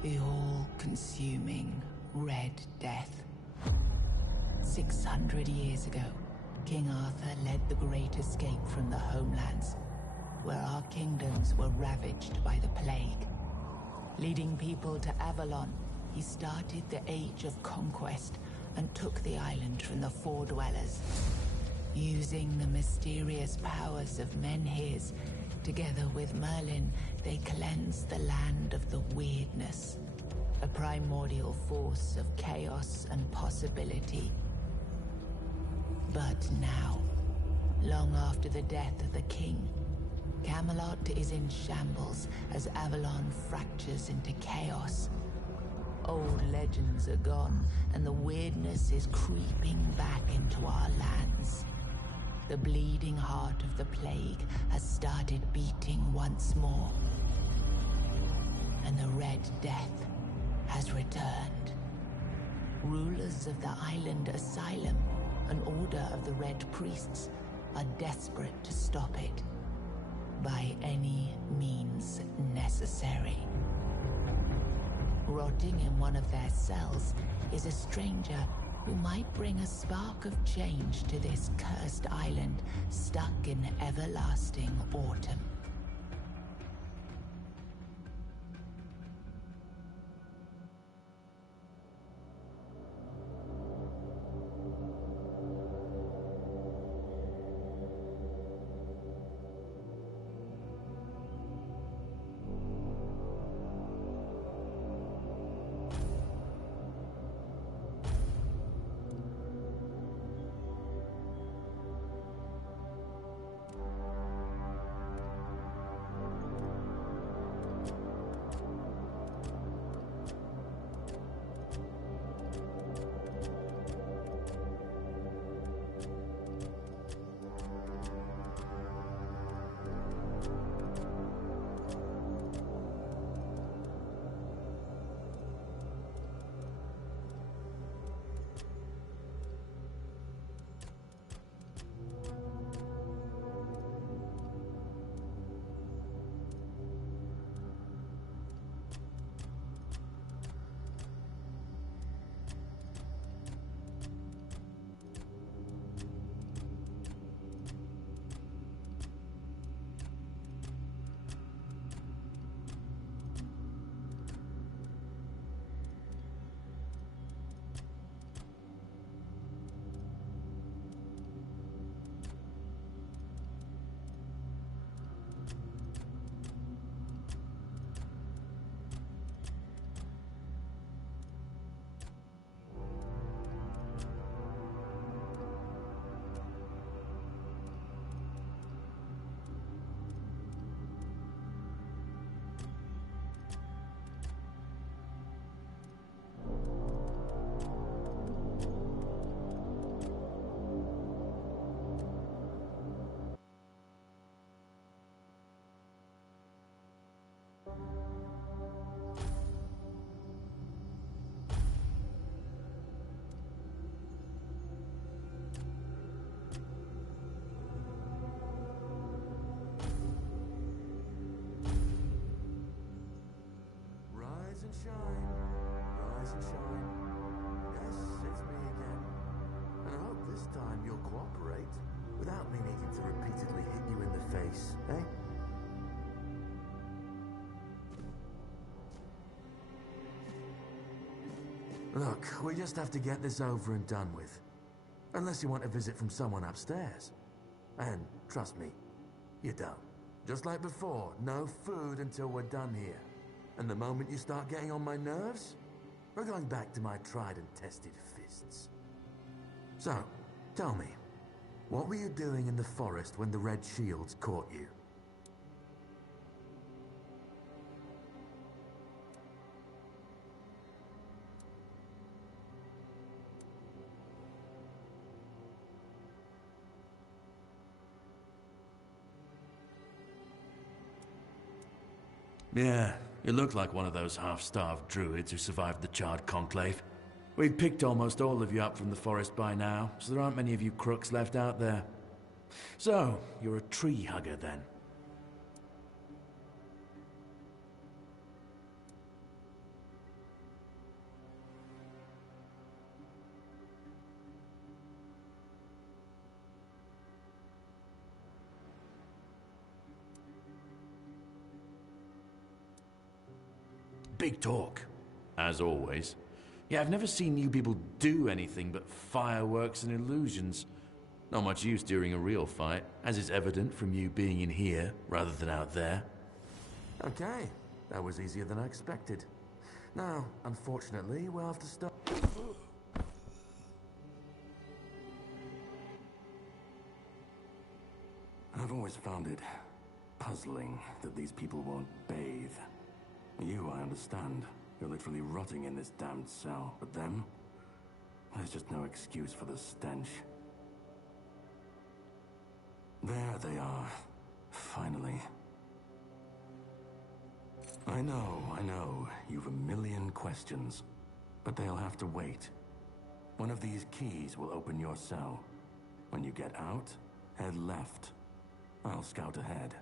The all-consuming Red Death. 600 years ago, King Arthur led the Great Escape from the homelands, where our kingdoms were ravaged by the plague. Leading people to Avalon, he started the Age of Conquest and took the island from the Four Dwellers. Using the mysterious powers of Menhirs, together with Merlin, they cleansed the land of the weirdness, a primordial force of chaos and possibility. But now, long after the death of the king, Camelot is in shambles as Avalon fractures into chaos. Old legends are gone, and the weirdness is creeping back into our lands. The bleeding heart of the plague has started beating once more. And the Red Death has returned. Rulers of the island Asylum, an order of the Red Priests, are desperate to stop it. By any means necessary. Rotting in one of their cells is a stranger who might bring a spark of change to this cursed island stuck in everlasting autumn. Rise and shine. Yes, it's me again. And I hope this time you'll cooperate without me needing to repeatedly hit you in the face, eh? Look, we just have to get this over and done with. Unless you want a visit from someone upstairs. And trust me, you don't. Just like before, no food until we're done here. And the moment you start getting on my nerves, we're going back to my tried and tested fists. So, tell me, what were you doing in the forest when the Red Shields caught you? Yeah, you look like one of those half-starved druids who survived the Charred Conclave. We've picked almost all of you up from the forest by now, so there aren't many of you crooks left out there. So, you're a tree hugger then? Big talk, as always. Yeah, I've never seen you people do anything but fireworks and illusions. Not much use during a real fight, as is evident from you being in here rather than out there. Okay, that was easier than I expected. Now, unfortunately, we'll have to stop. I've always found it puzzling that these people won't bathe. You, I understand. You're literally rotting in this damned cell. But them? There's just no excuse for the stench. There they are. Finally. I know. You've a million questions. But they'll have to wait. One of these keys will open your cell. When you get out, head left. I'll scout ahead.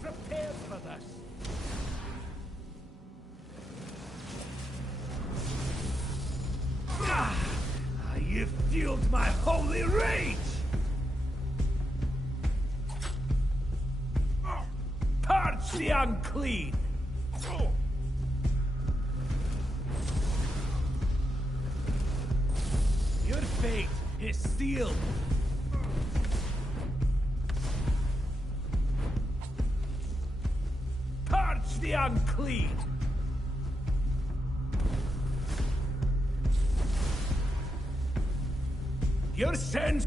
Prepared for this. You've fueled my holy rage! Purge the unclean! fate is sealed. Purge the unclean. Your sins.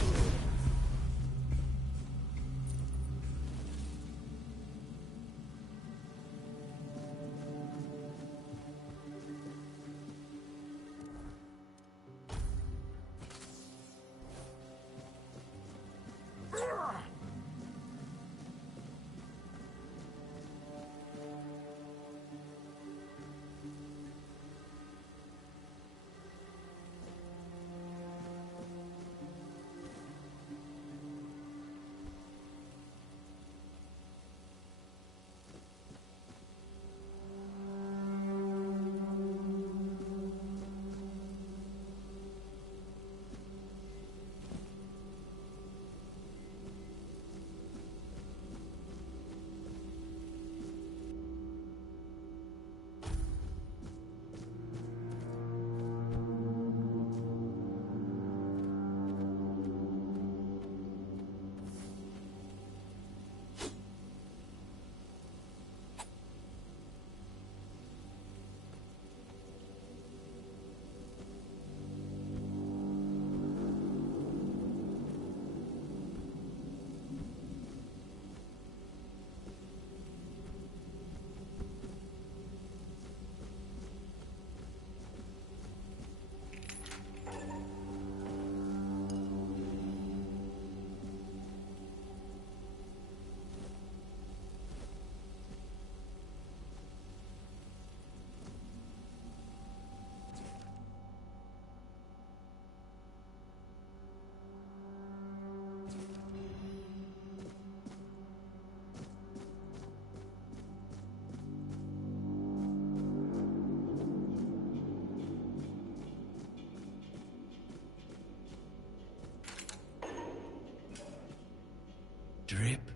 Drip,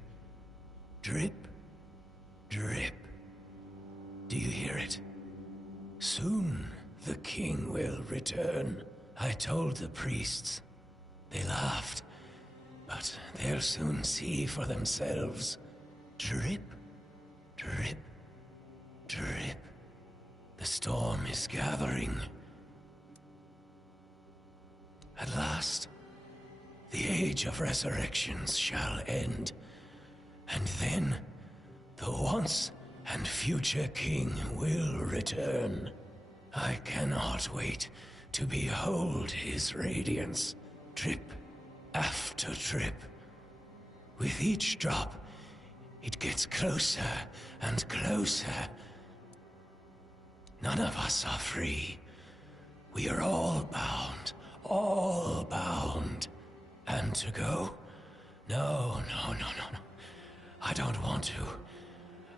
drip, drip. Do you hear it? Soon the king will return. I told the priests. They laughed, but they'll soon see for themselves. Drip, drip, drip. The storm is gathering. At last, the age of resurrections shall end, and then the once and future king will return. I cannot wait to behold his radiance, drip after drip. With each drop, it gets closer and closer. None of us are free. We are all bound, all bound. And to go? No. I don't want to.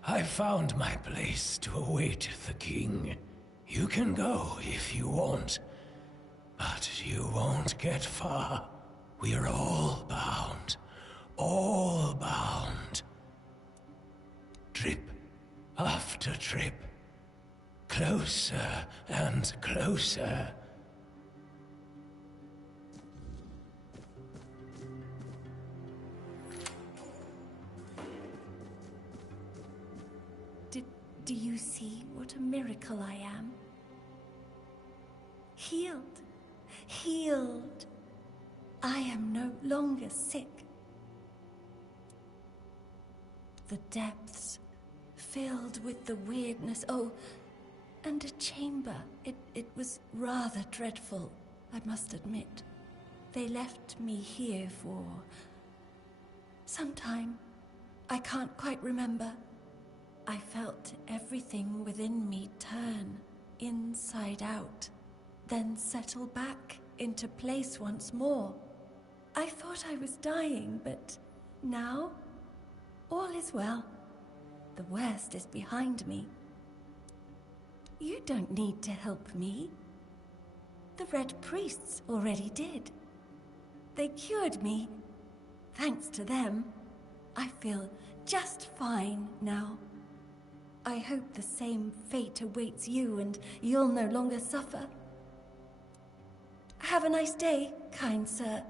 I found my place to await the king. You can go if you want, but you won't get far. We are all bound, all bound. Trip after trip, closer and closer. Do you see what a miracle I am? Healed. Healed. I am no longer sick. The depths filled with the weirdness. Oh, and a chamber. It was rather dreadful, I must admit. They left me here for some time. I can't quite remember. I felt everything within me turn inside out, then settle back into place once more. I thought I was dying, but now, all is well. The worst is behind me. You don't need to help me. The Red Priests already did. They cured me. Thanks to them, I feel just fine now. I hope the same fate awaits you and you'll no longer suffer. Have a nice day, kind sir.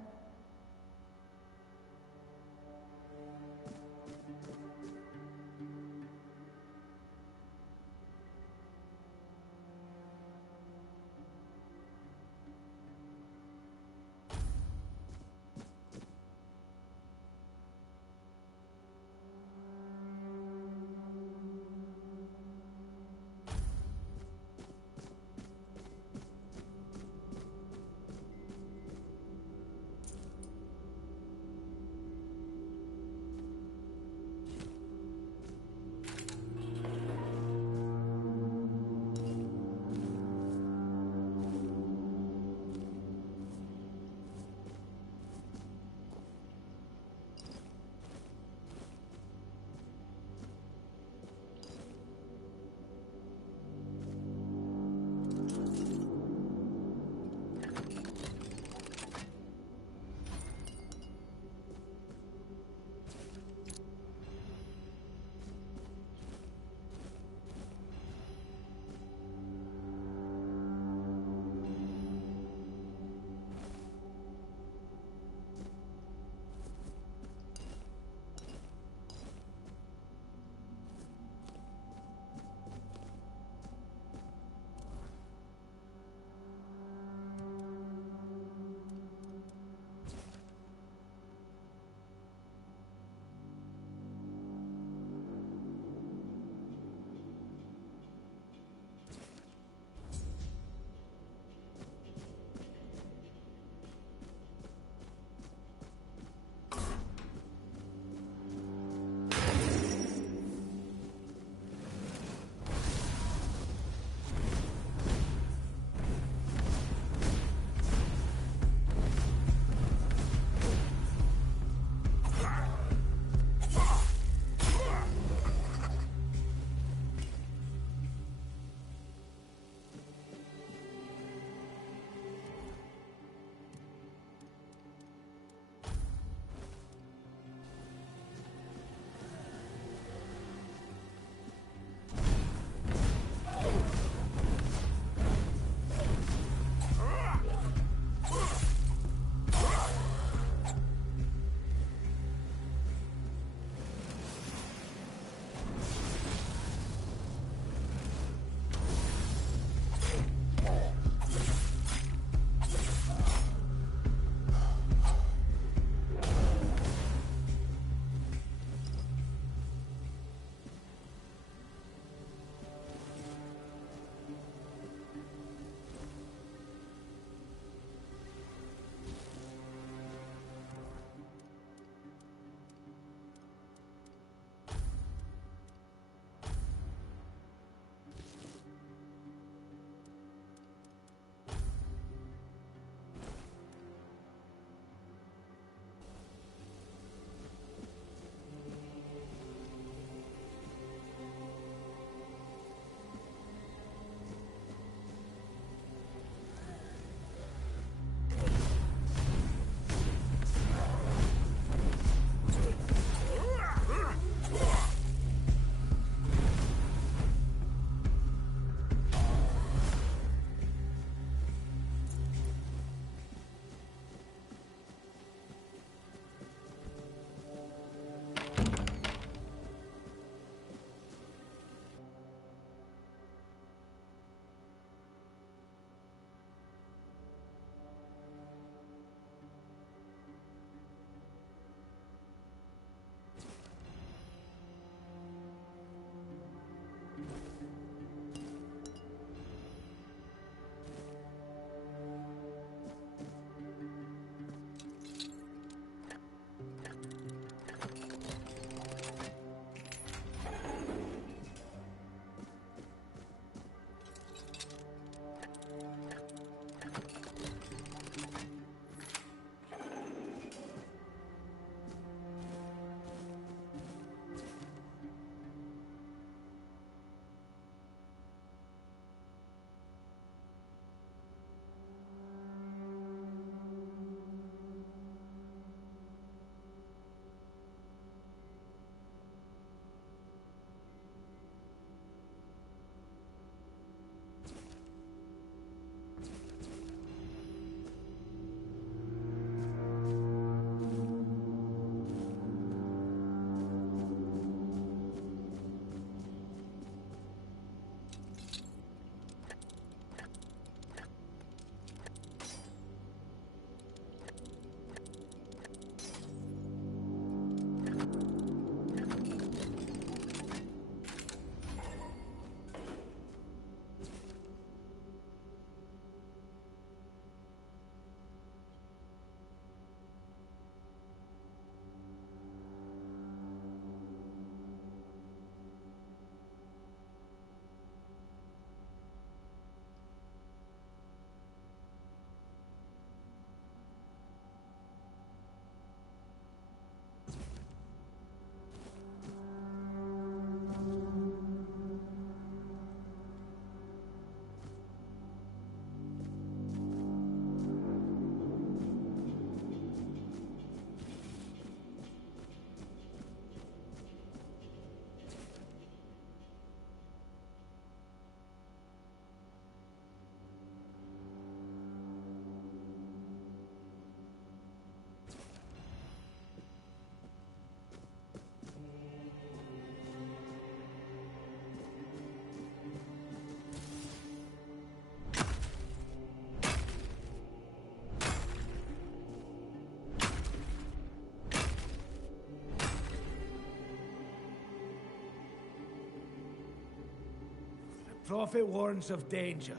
Prophet warns of danger.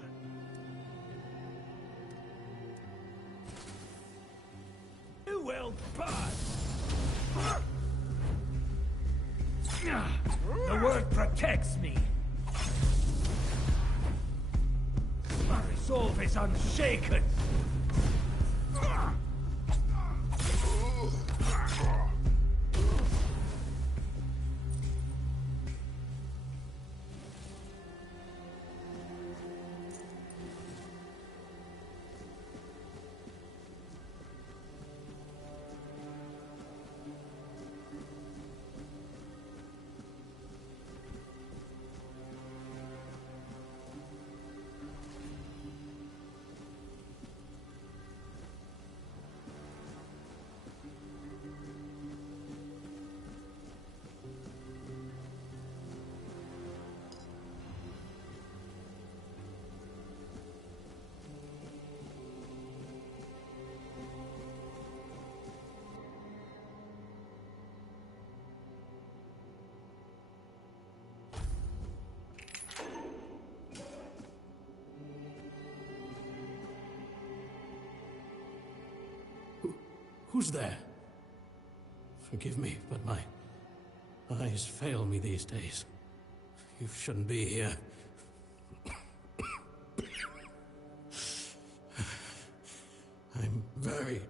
You will pass! The word protects me. My resolve is unshaken. Who's there? Forgive me, but my eyes fail me these days. You shouldn't be here. I'm very,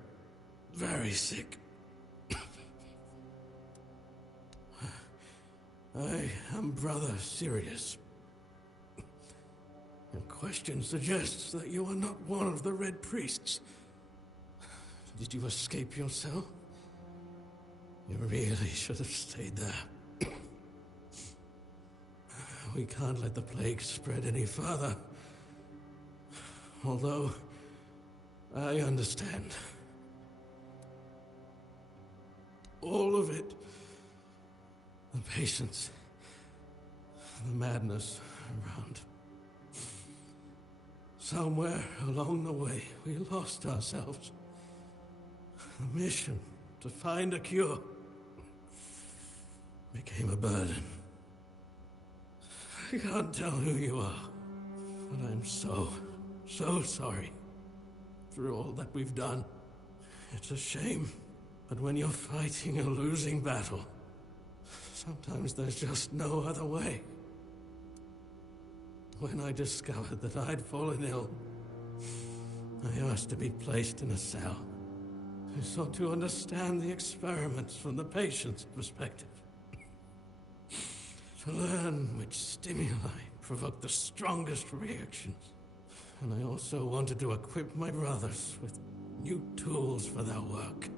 very sick. I am Brother Sirius. Your question suggests that you are not one of the Red Priests. Did you escape your cell? You really should have stayed there. We can't let the plague spread any further. Although, I understand. All of it. The patience. The madness around. Somewhere along the way, we lost ourselves. The mission to find a cure became a burden. I can't tell who you are, but I'm so sorry for all that we've done. It's a shame, but when you're fighting a losing battle, sometimes there's just no other way. When I discovered that I'd fallen ill, I asked to be placed in a cell. I sought to understand the experiments from the patient's perspective. To learn which stimuli provoke the strongest reactions. And I also wanted to equip my brothers with new tools for their work.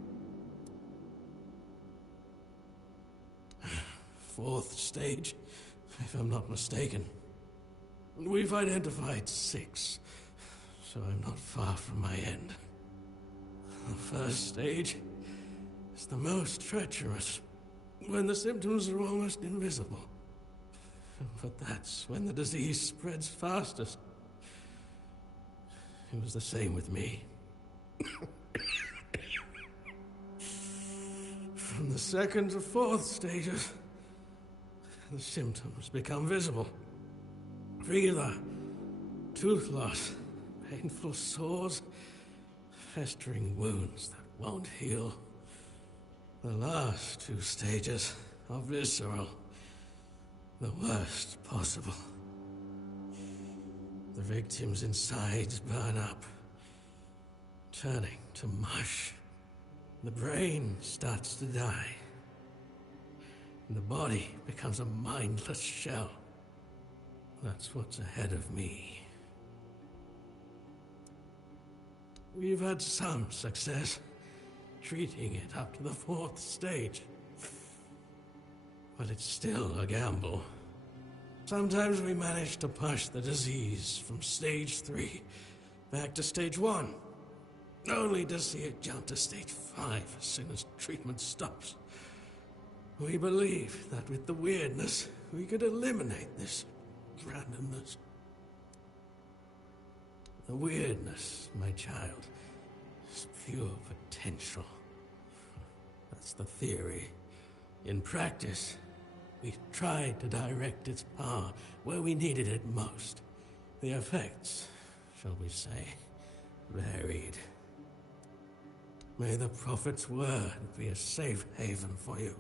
Fourth stage, if I'm not mistaken. We've identified 6, so I'm not far from my end. The first stage is the most treacherous, when the symptoms are almost invisible. But that's when the disease spreads fastest. It was the same with me. From the 2nd to 4th stages, the symptoms become visible. Fever, tooth loss, painful sores, festering wounds that won't heal. The last 2 stages are visceral, the worst possible. The victim's insides burn up, turning to mush. The brain starts to die, and the body becomes a mindless shell. That's what's ahead of me. We've had some success treating it up to the 4th stage. But it's still a gamble. Sometimes we manage to push the disease from stage 3 back to stage 1, only to see it jump to stage 5 as soon as treatment stops. We believe that with the weirdness, we could eliminate this randomness. The weirdness, my child, is pure potential. That's the theory. In practice, We tried to direct its power where we needed it most. The effects, shall we say, varied. May the Prophet's word be a safe haven for you.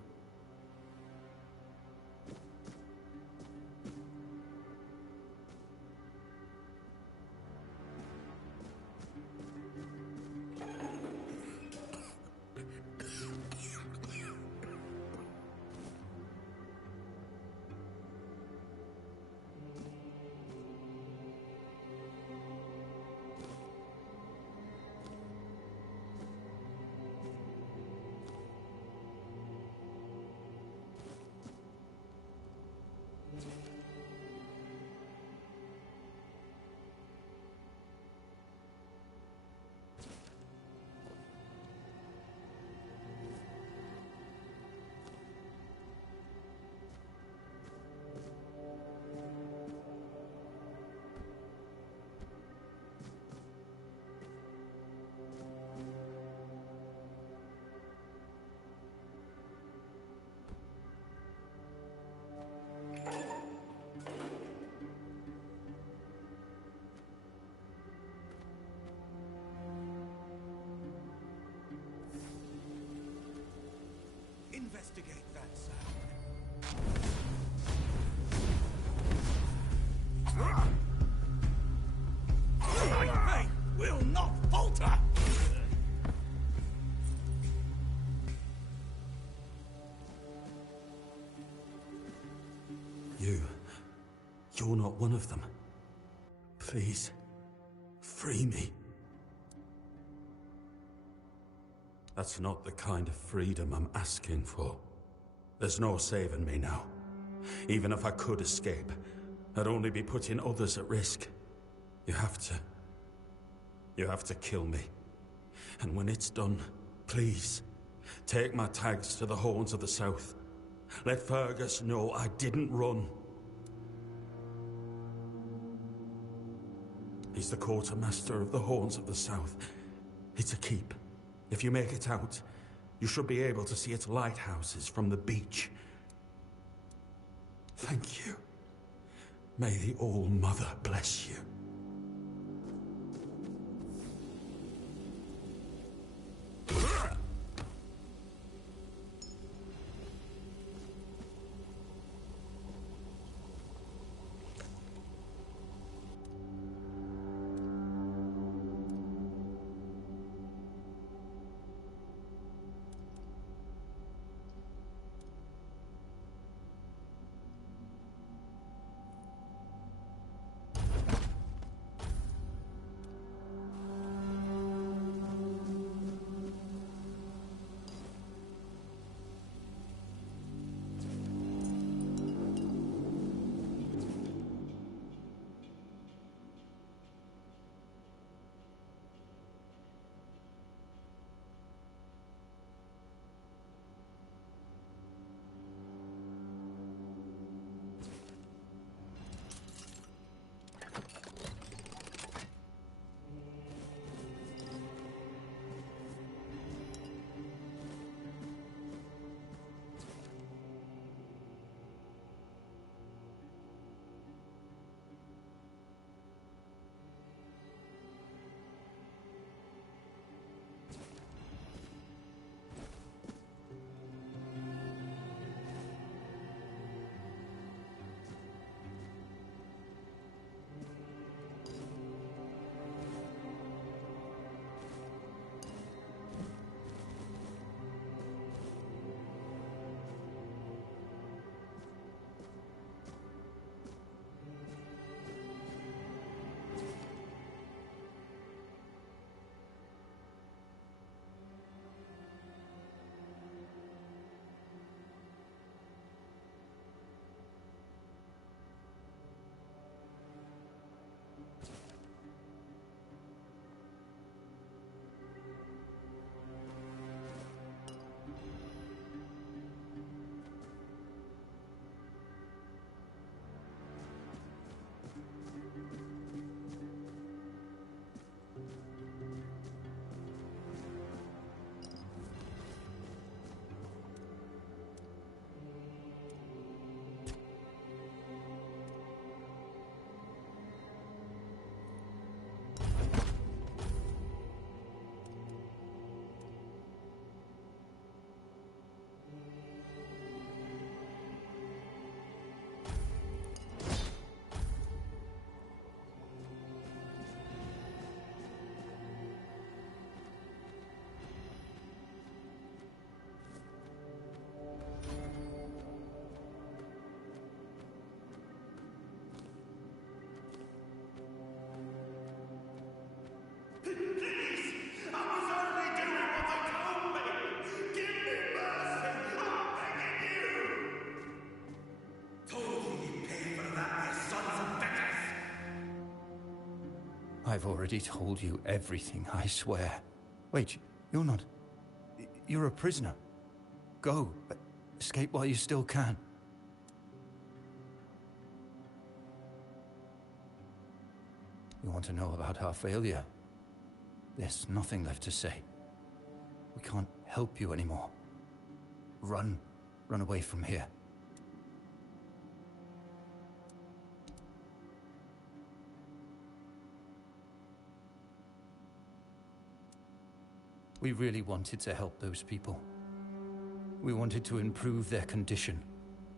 Investigate that sound. My faith will not falter! You're not one of them. Please, free me. That's not the kind of freedom I'm asking for. There's no saving me now. Even if I could escape, I'd only be putting others at risk. You have to kill me. And when it's done, please, take my tags to the Horns of the South. Let Fergus know I didn't run. He's the quartermaster of the Horns of the South. It's a keep. If you make it out, you should be able to see its lighthouses from the beach. Thank you. May the All-Mother bless you. I've already told you everything, I swear. Wait, you're not... You're a prisoner. Go. Escape while you still can. You want to know about our failure? There's nothing left to say. We can't help you anymore. Run. Run away from here. We really wanted to help those people. We wanted to improve their condition,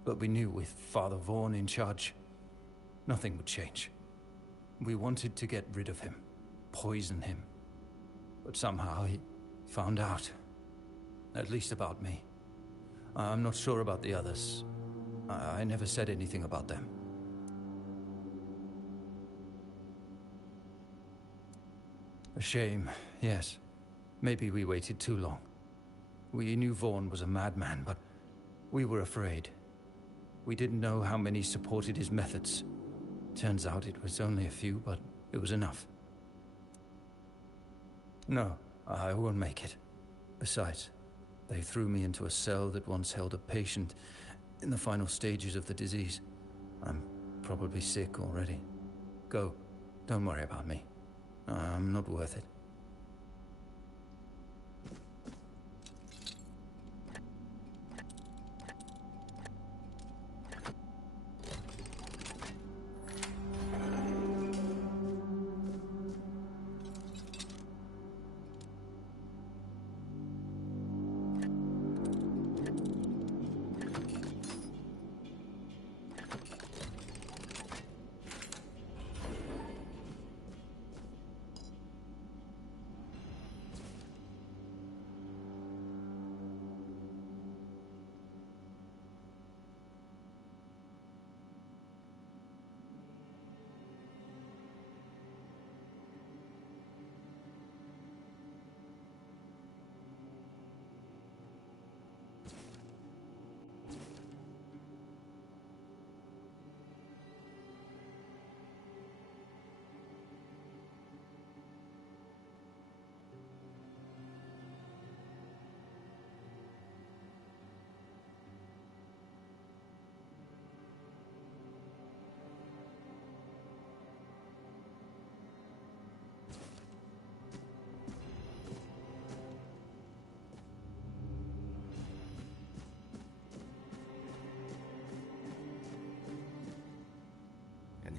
but we knew with Father Vaughn in charge, nothing would change. We wanted to get rid of him, poison him. But somehow he found out. At least about me. I'm not sure about the others. I never said anything about them. A shame, yes. Maybe we waited too long. We knew Vaughn was a madman, but we were afraid. We didn't know how many supported his methods. Turns out it was only a few, but it was enough. No, I won't make it. Besides, they threw me into a cell that once held a patient in the final stages of the disease. I'm probably sick already. Go. Don't worry about me. I'm not worth it.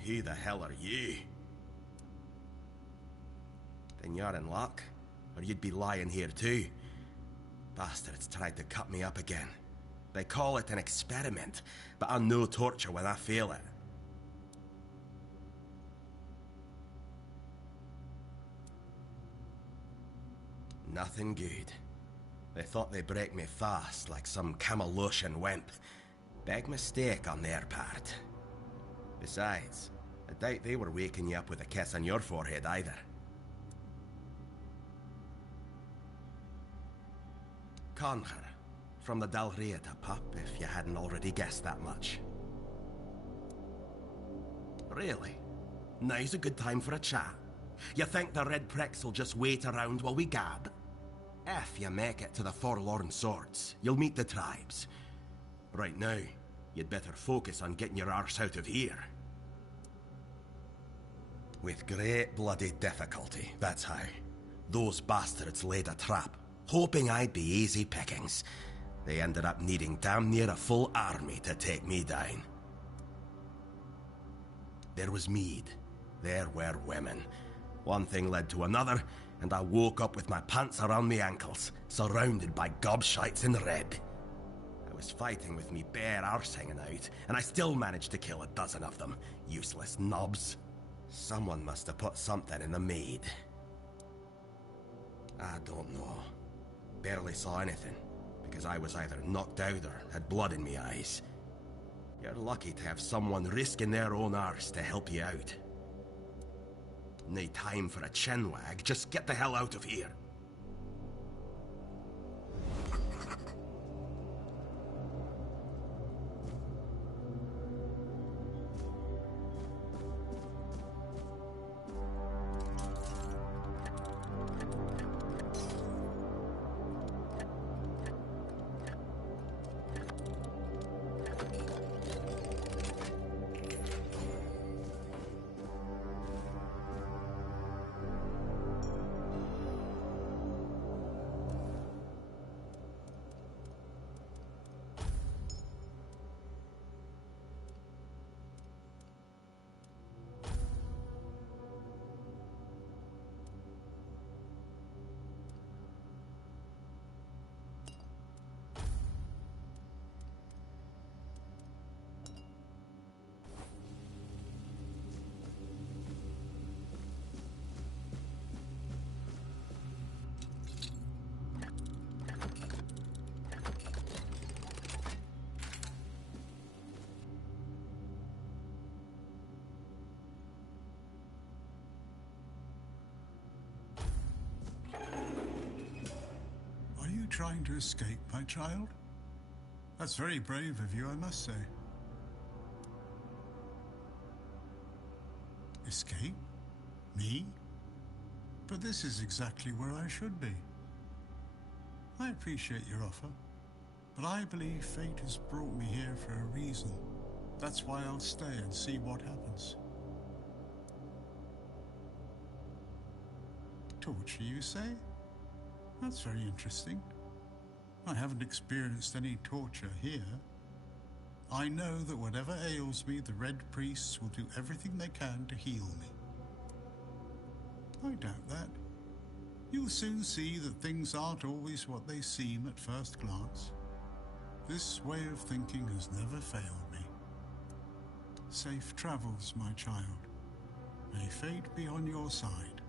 Who the hell are you? Then you're in luck, or you'd be lying here too. Bastards tried to cut me up again. They call it an experiment, but I know torture when I fail it. Nothing good. They thought they'd break me fast, like some Camalosian wimp. Big mistake on their part. Besides, I doubt they were waking you up with a kiss on your forehead either. Conher, from the Dalrieta pup, if you hadn't already guessed that much. Really? Now's a good time for a chat. You think the red pricks will just wait around while we gab? If you make it to the Forlorn Swords, you'll meet the tribes. Right now, you'd better focus on getting your arse out of here. With great bloody difficulty, that's how. Those bastards laid a trap, hoping I'd be easy pickings. They ended up needing damn near a full army to take me down. There was mead. There were women. One thing led to another, and I woke up with my pants around my ankles, surrounded by gobshites in red. I was fighting with me bare arse hanging out, and I still managed to kill a dozen of them. Useless knobs. Someone must have put something in the mead. I don't know. Barely saw anything, because I was either knocked out or had blood in my eyes. You're lucky to have someone risking their own arse to help you out. No time for a chinwag, just get the hell out of here. trying to escape, my child? That's very brave of you, I must say. Escape? Me? But this is exactly where I should be. I appreciate your offer, but I believe fate has brought me here for a reason. That's why I'll stay and see what happens. Torture, you say? That's very interesting. I haven't experienced any torture here. I know that whatever ails me, the Red Priests will do everything they can to heal me. I doubt that. You'll soon see that things aren't always what they seem at first glance. This way of thinking has never failed me. Safe travels, my child. May fate be on your side.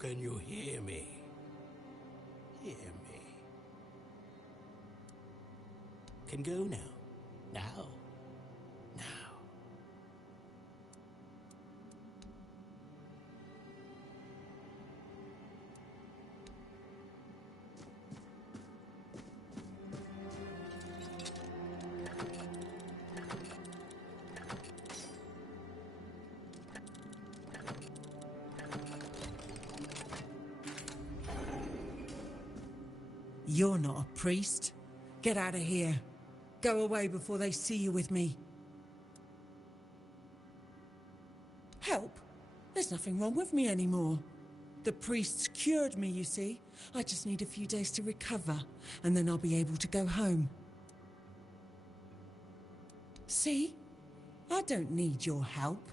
Can you hear me? Hear me. Can go now. Now. Now. You're not a priest. Get out of here. Go away before they see you with me. Help? There's nothing wrong with me anymore. The priests cured me, you see. I just need a few days to recover, and then I'll be able to go home. See? I don't need your help.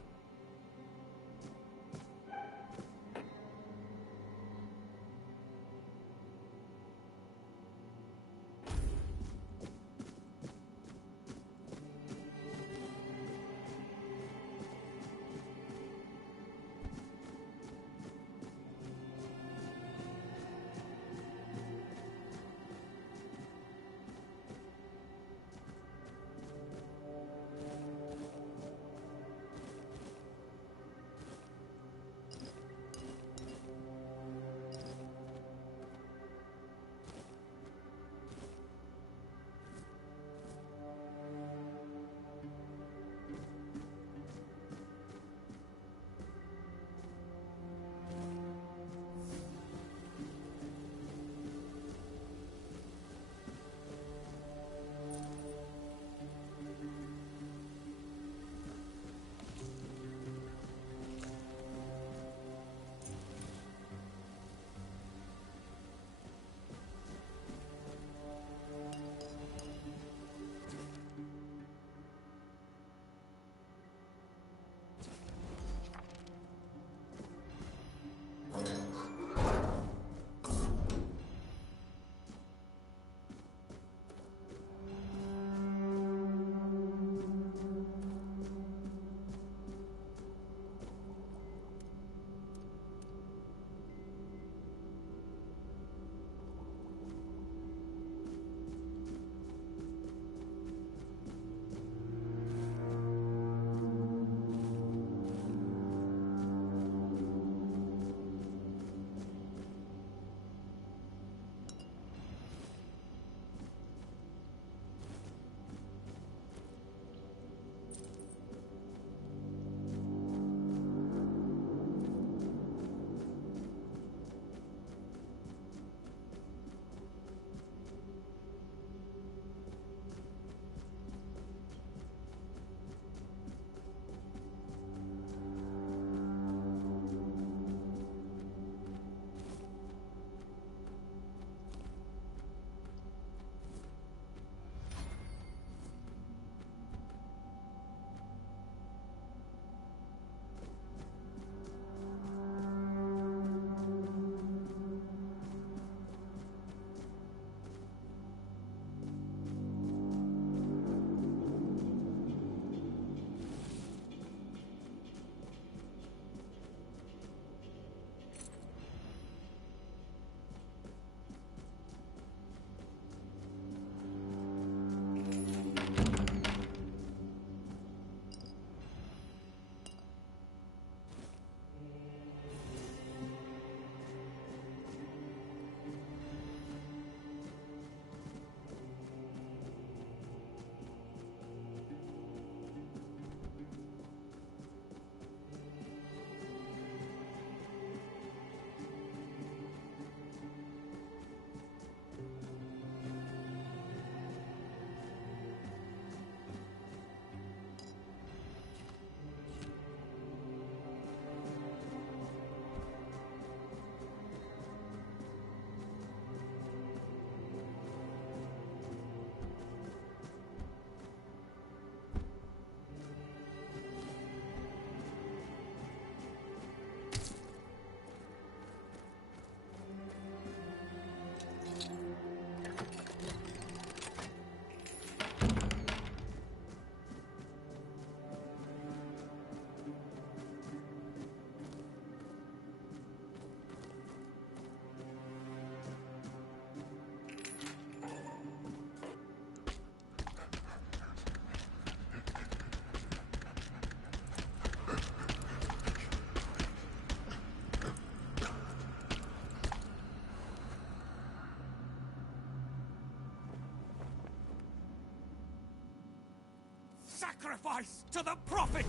Sacrifice to the Prophet!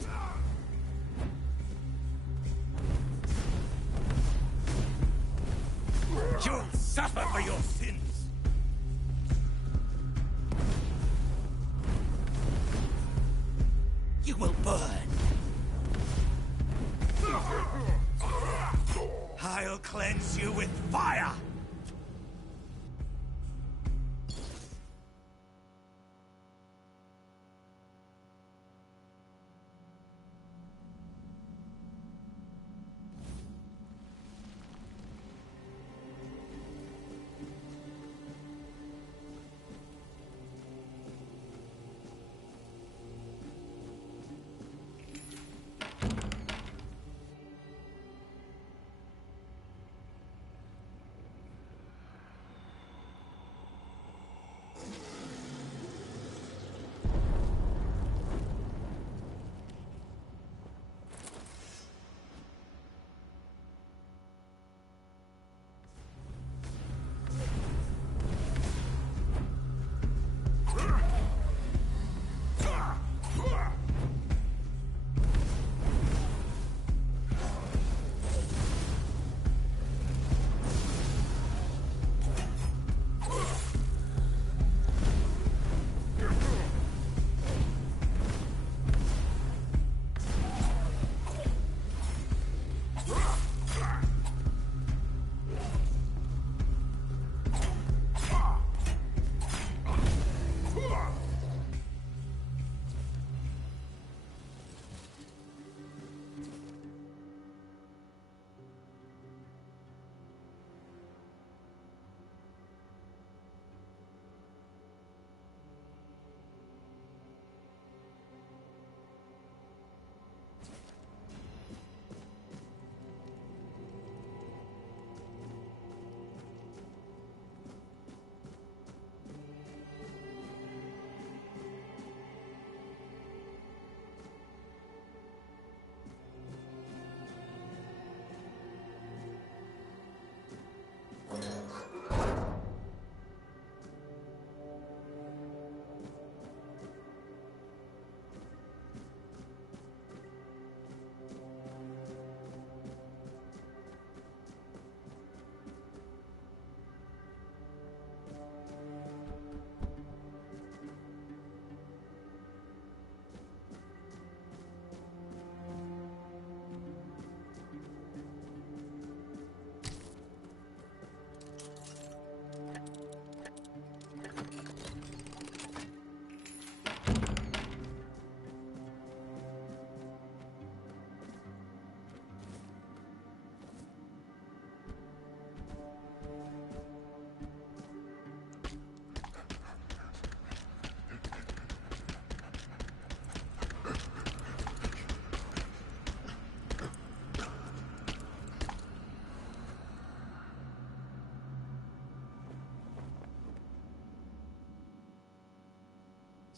You'll suffer for your sins! You will burn! I'll cleanse you with fire!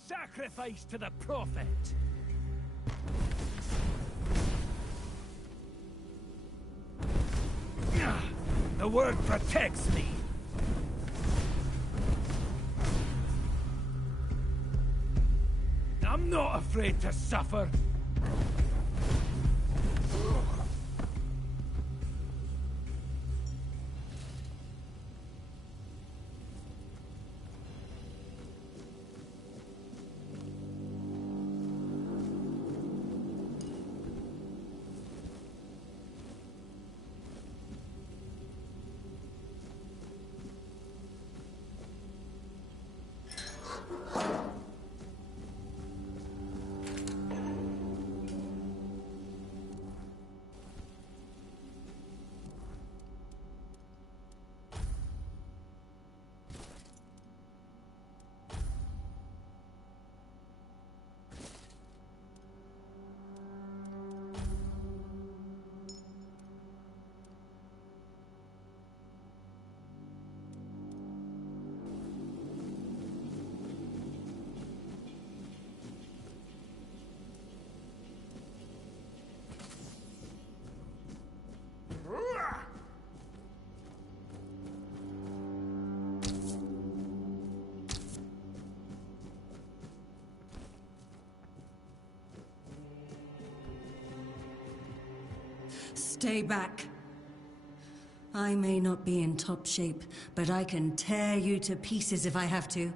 Sacrifice to the Prophet! The word protects me! I'm not afraid to suffer! Stay back. I may not be in top shape, but I can tear you to pieces if I have to.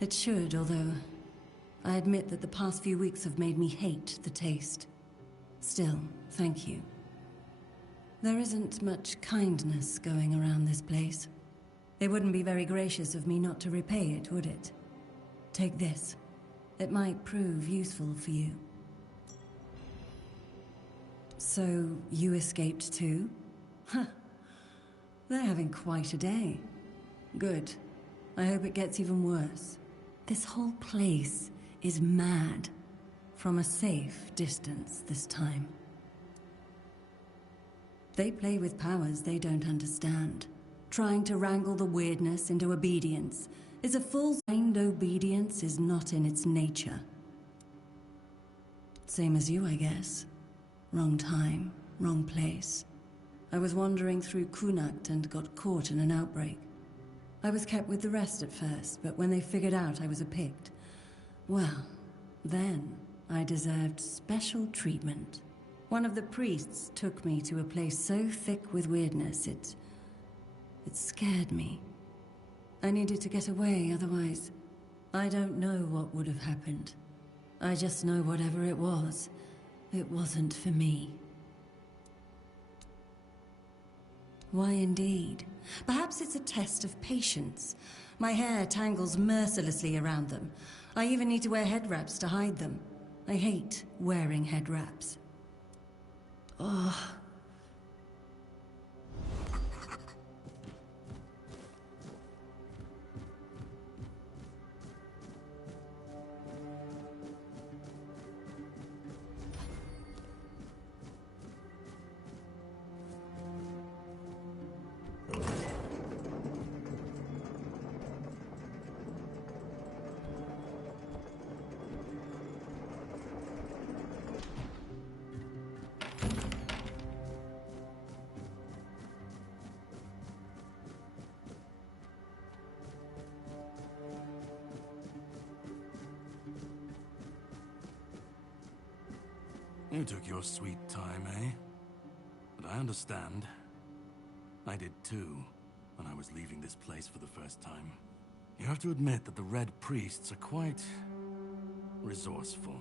It should, although I admit that the past few weeks have made me hate the taste. Still, thank you. There isn't much kindness going around this place. It wouldn't be very gracious of me not to repay it, would it? Take this. It might prove useful for you. So, you escaped too? Huh. They're having quite a day. Good. I hope it gets even worse. This whole place is mad. From a safe distance this time. They play with powers they don't understand. Trying to wrangle the weirdness into obedience is a fool's mind. Obedience is not in its nature. Same as you, I guess. Wrong time, wrong place. I was wandering through Kunakt and got caught in an outbreak. I was kept with the rest at first, but when they figured out I was a Pict, well, then I deserved special treatment. One of the priests took me to a place so thick with weirdness, it scared me. I needed to get away, otherwise, I don't know what would have happened. I just know whatever it wasn't for me. Why indeed? Perhaps it's a test of patience. My hair tangles mercilessly around them. I even need to wear head wraps to hide them. I hate wearing head wraps. Ugh. You took your sweet time, eh? But I understand. I did too, when I was leaving this place for the first time. You have to admit that the Red Priests are quite resourceful.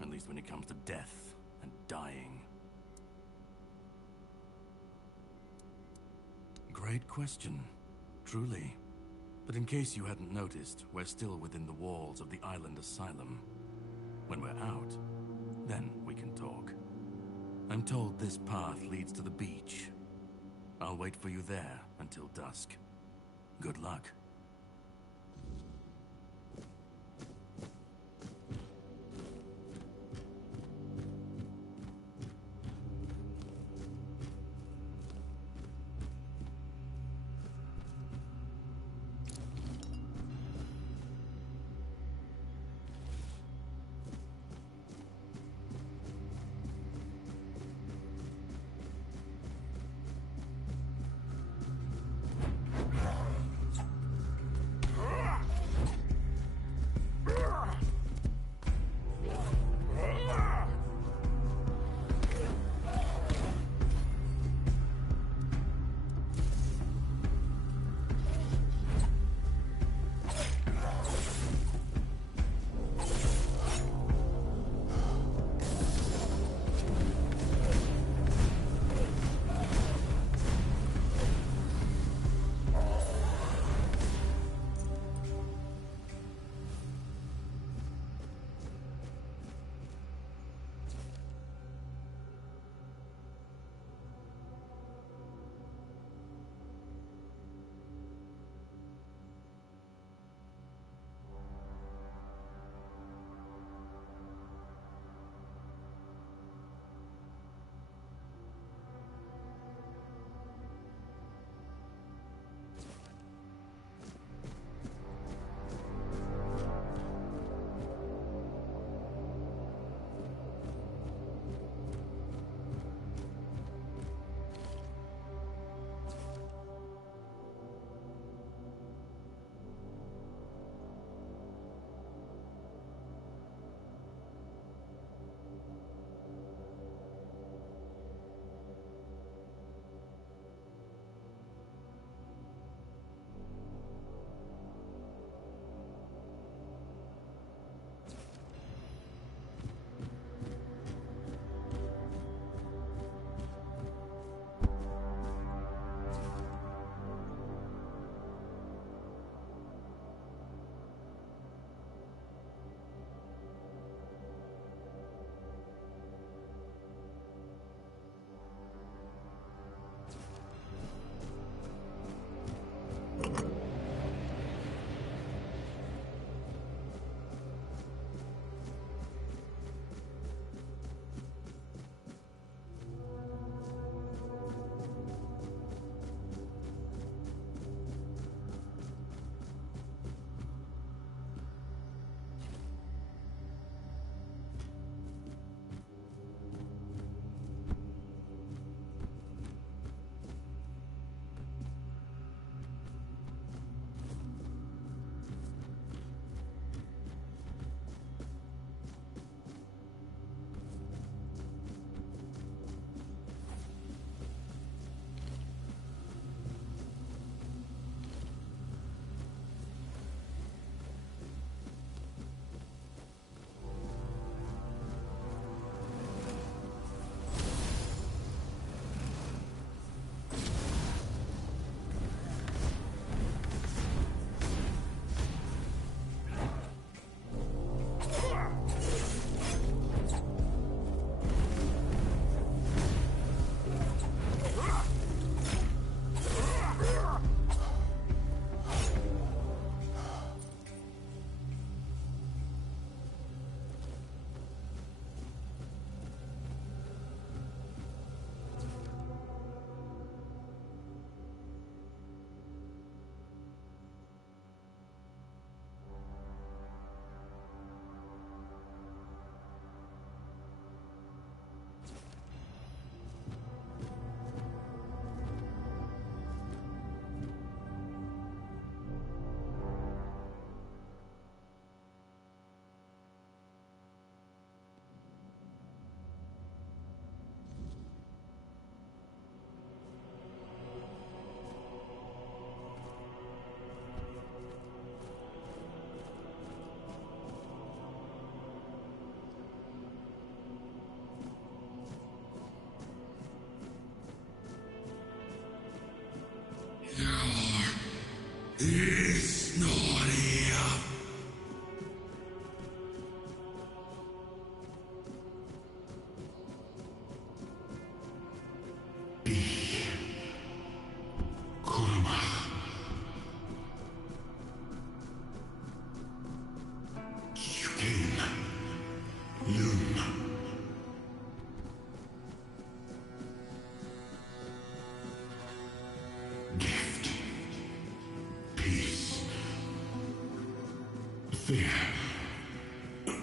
At least when it comes to death and dying. Great question, truly. But in case you hadn't noticed, we're still within the walls of the island asylum. When we're out, then we can talk. I'm told this path leads to the beach. I'll wait for you there until dusk. Good luck.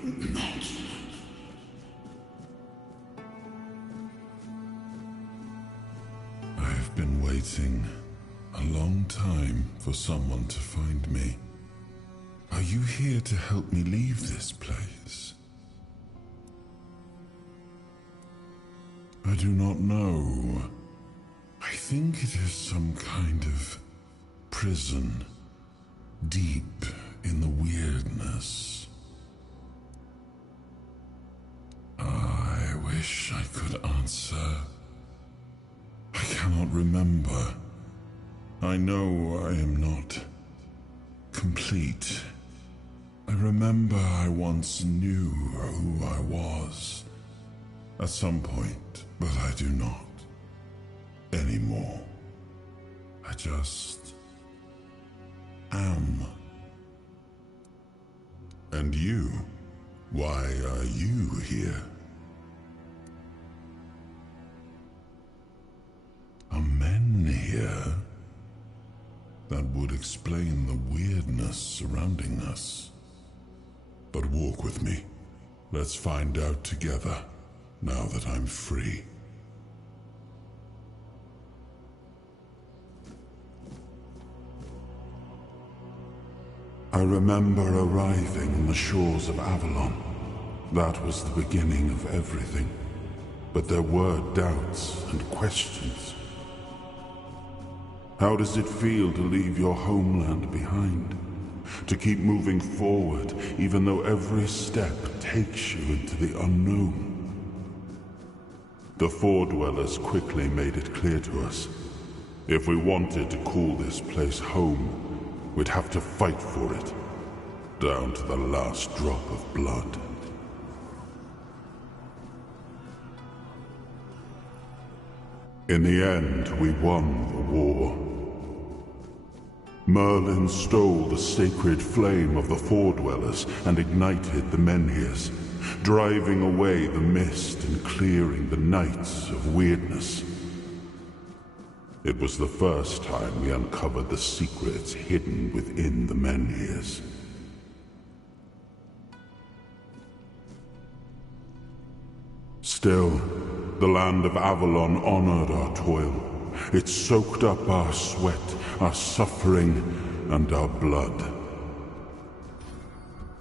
not. I've been waiting a long time for someone to find me. Are you here to help me leave this place? I do not know. I think it is some kind of prison, deep in the weirdness. I wish I could answer. I cannot remember. I know I am not complete. I remember I once knew who I was at some point, but I do not anymore. I just am. And you? Why are you here? Are men here? That would explain the weirdness surrounding us. But walk with me. Let's find out together, now that I'm free. I remember arriving on the shores of Avalon. That was the beginning of everything. But there were doubts and questions. How does it feel to leave your homeland behind? To keep moving forward, even though every step takes you into the unknown? The Four Dwellers quickly made it clear to us. If we wanted to call this place home, we'd have to fight for it, down to the last drop of blood. In the end, we won the war. Merlin stole the sacred flame of the Four Dwellers and ignited the Menhirs, driving away the mist and clearing the nights of weirdness. It was the first time we uncovered the secrets hidden within the Menhirs. Still, the land of Avalon honored our toil. It soaked up our sweat, our suffering, and our blood.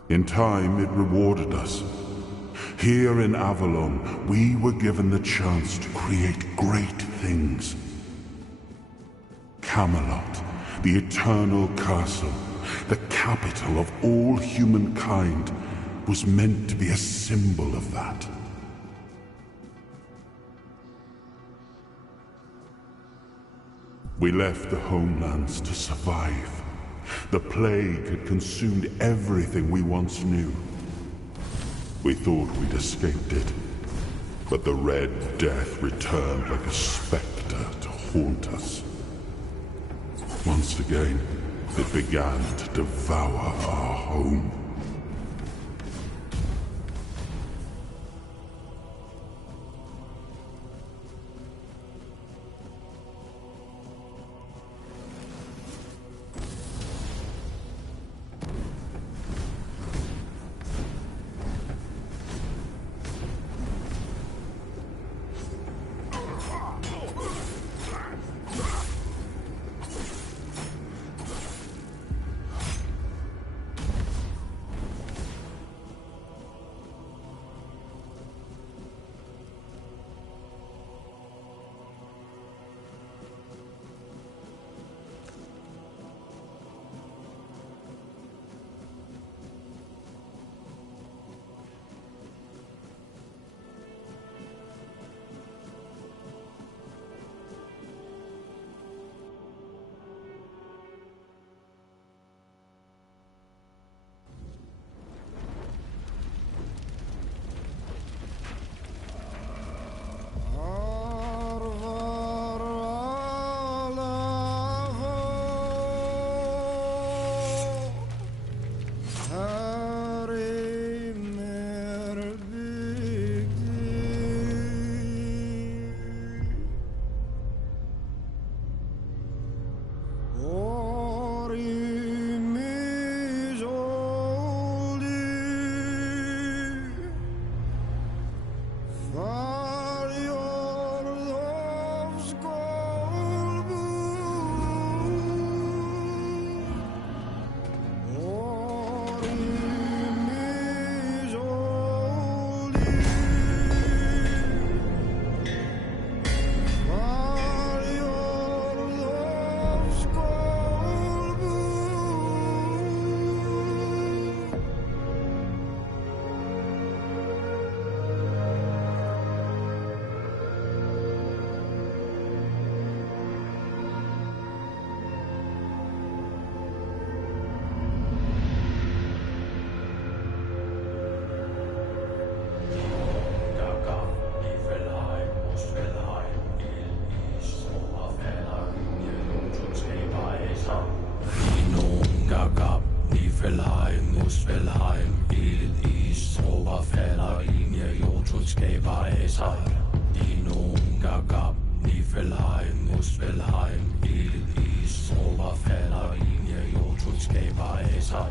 In time, it rewarded us. Here in Avalon, we were given the chance to create great things. Camelot, the eternal castle, the capital of all humankind, was meant to be a symbol of that. We left the homelands to survive. The plague had consumed everything we once knew. We thought we'd escaped it, but the Red Death returned like a specter to haunt us. Once again, it began to devour our home. Baesar, Dinum Gagab, Nifelheim, Muspelheim, Is, Oberfeller, Linie, Jotutske Baesar,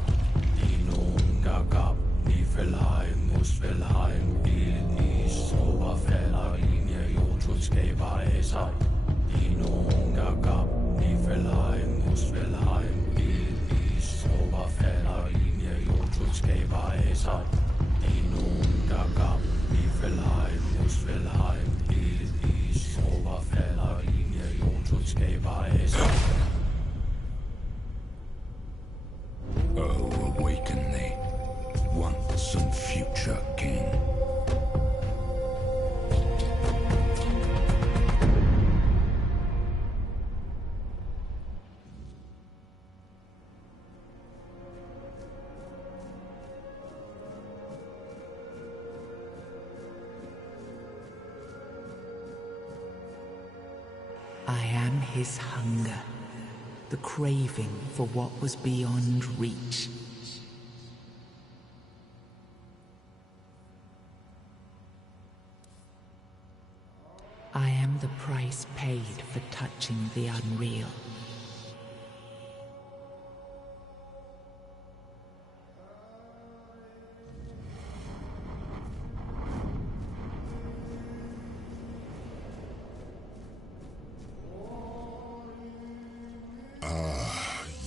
Dinum Gagab, Nifelheim, Muspelheim, Is, Oberfeller, Linie, Jotutske Baesar, Dinum Gagab, Nifelheim, Muspelheim, Is, Oberfeller, Linie, Jotutske Baesar, Dinum Gagab, Nifelheim, Muspelheim, Is, Oberfeller, Linie, Jotutske Baesar. Oh, awaken thee, once and future king. I am his hunger, the craving for what was beyond reach. I am the price paid for touching the unreal.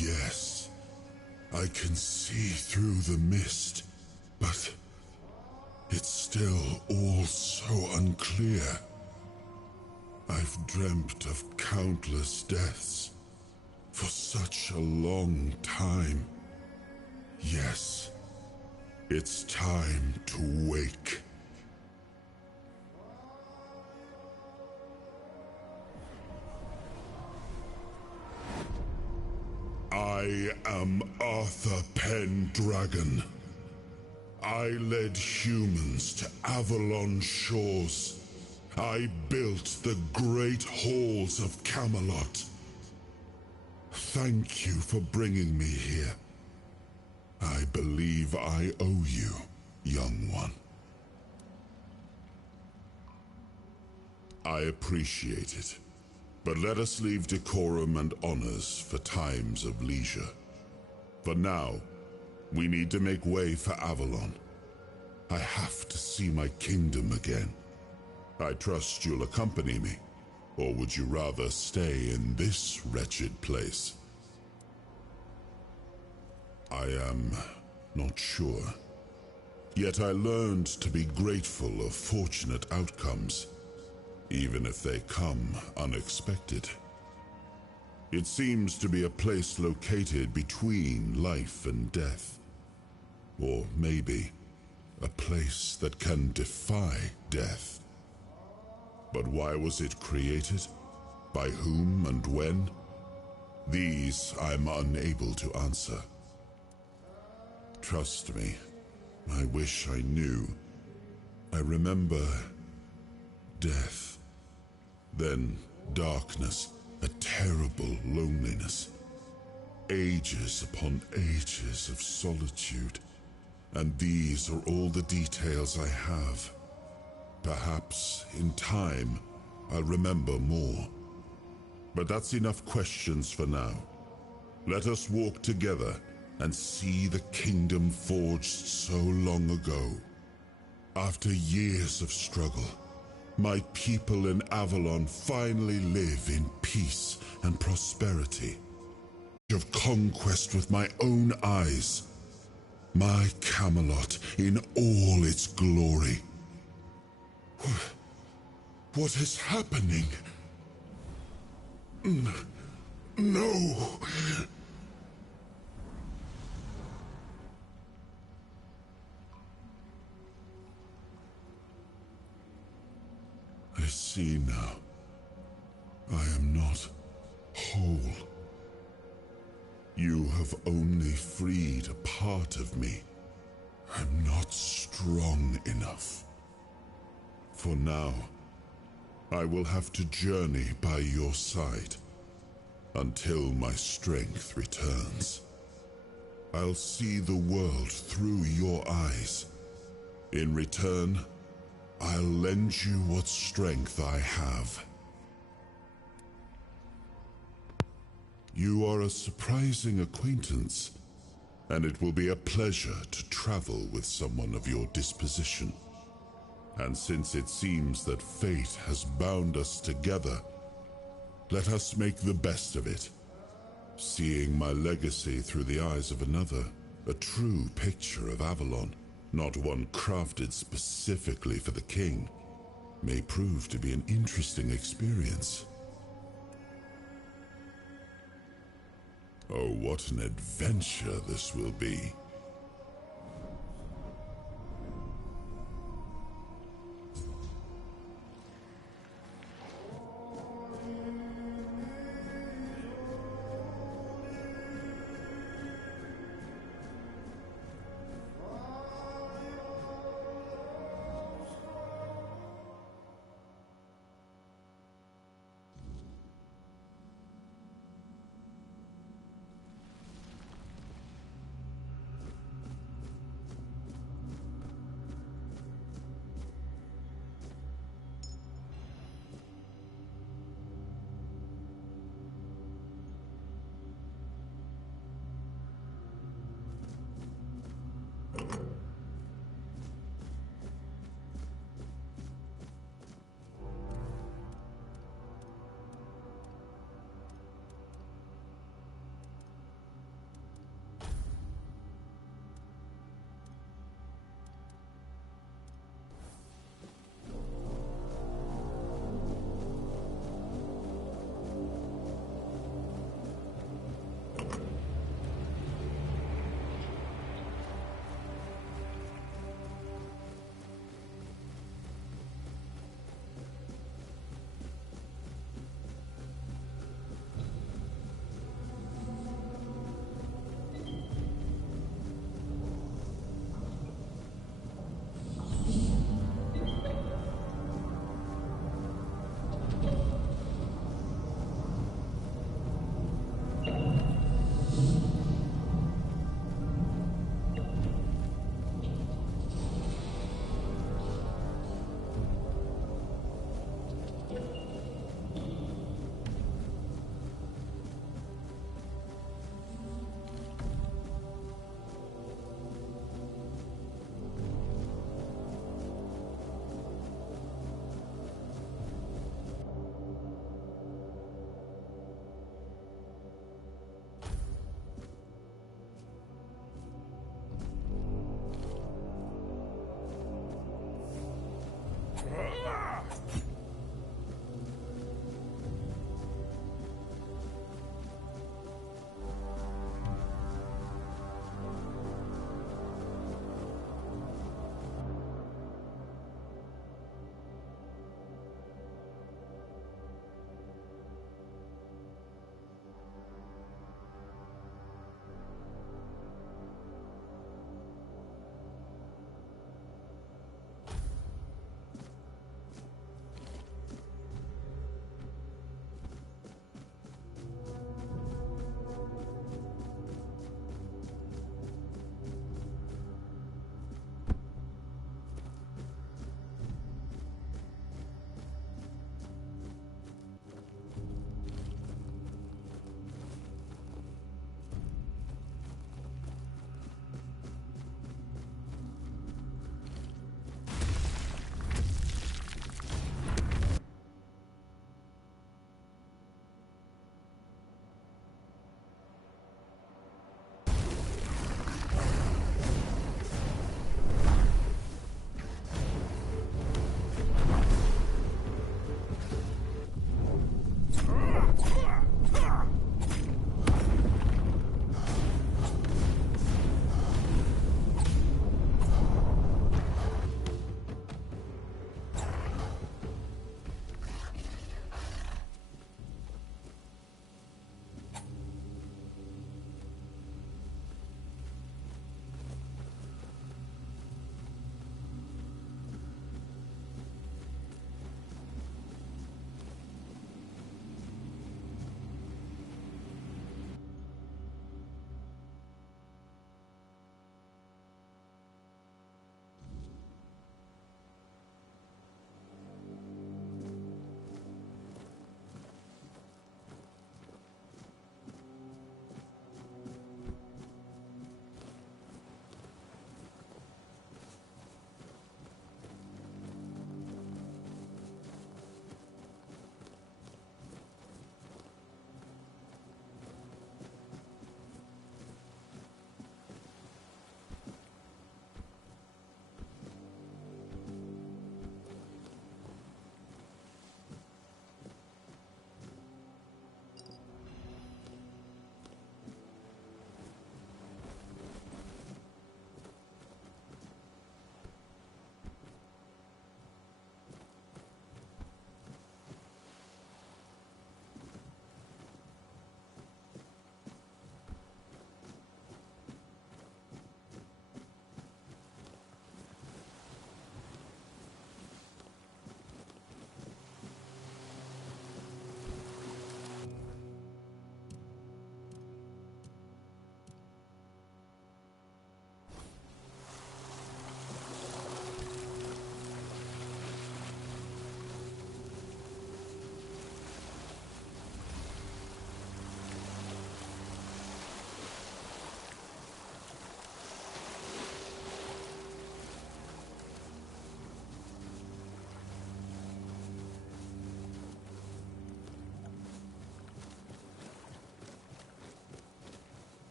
Yes, I can see through the mist, but it's still all so unclear. I've dreamt of countless deaths for such a long time. Yes, it's time to wake. I am Arthur Pendragon. I led humans to Avalon shores. I built the great halls of Camelot. Thank you for bringing me here. I believe I owe you, young one. I appreciate it. But let us leave decorum and honors for times of leisure. For now, we need to make way for Avalon. I have to see my kingdom again. I trust you'll accompany me, or would you rather stay in this wretched place? I am not sure. Yet I learned to be grateful of fortunate outcomes, even if they come unexpected. It seems to be a place located between life and death. Or maybe a place that can defy death. But why was it created? By whom and when? These I'm unable to answer. Trust me, I wish I knew. I remember death. Then darkness, a terrible loneliness. Ages upon ages of solitude. And these are all the details I have. Perhaps, in time, I'll remember more. But that's enough questions for now. Let us walk together and see the kingdom forged so long ago. After years of struggle, my people in Avalon finally live in peace and prosperity. Of conquest with my own eyes. My Camelot in all its glory. What is happening? No! I see now. I am not whole. You have only freed a part of me. I'm not strong enough. For now, I will have to journey by your side until my strength returns. I'll see the world through your eyes. In return, I'll lend you what strength I have. You are a surprising acquaintance, and it will be a pleasure to travel with someone of your disposition. And since it seems that fate has bound us together, let us make the best of it. Seeing my legacy through the eyes of another, a true picture of Avalon, not one crafted specifically for the king, may prove to be an interesting experience. Oh, what an adventure this will be.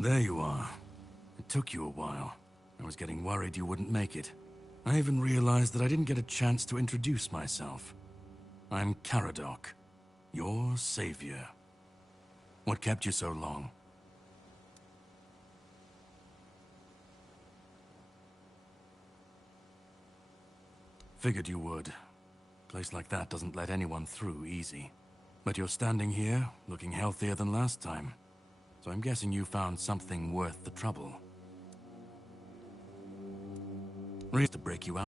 There you are. It took you a while. I was getting worried you wouldn't make it. I even realized that I didn't get a chance to introduce myself. I'm Caradoc, your savior. What kept you so long? Figured you would. A place like that doesn't let anyone through easy. But you're standing here, looking healthier than last time. So I'm guessing you found something worth the trouble. Reason to break you out.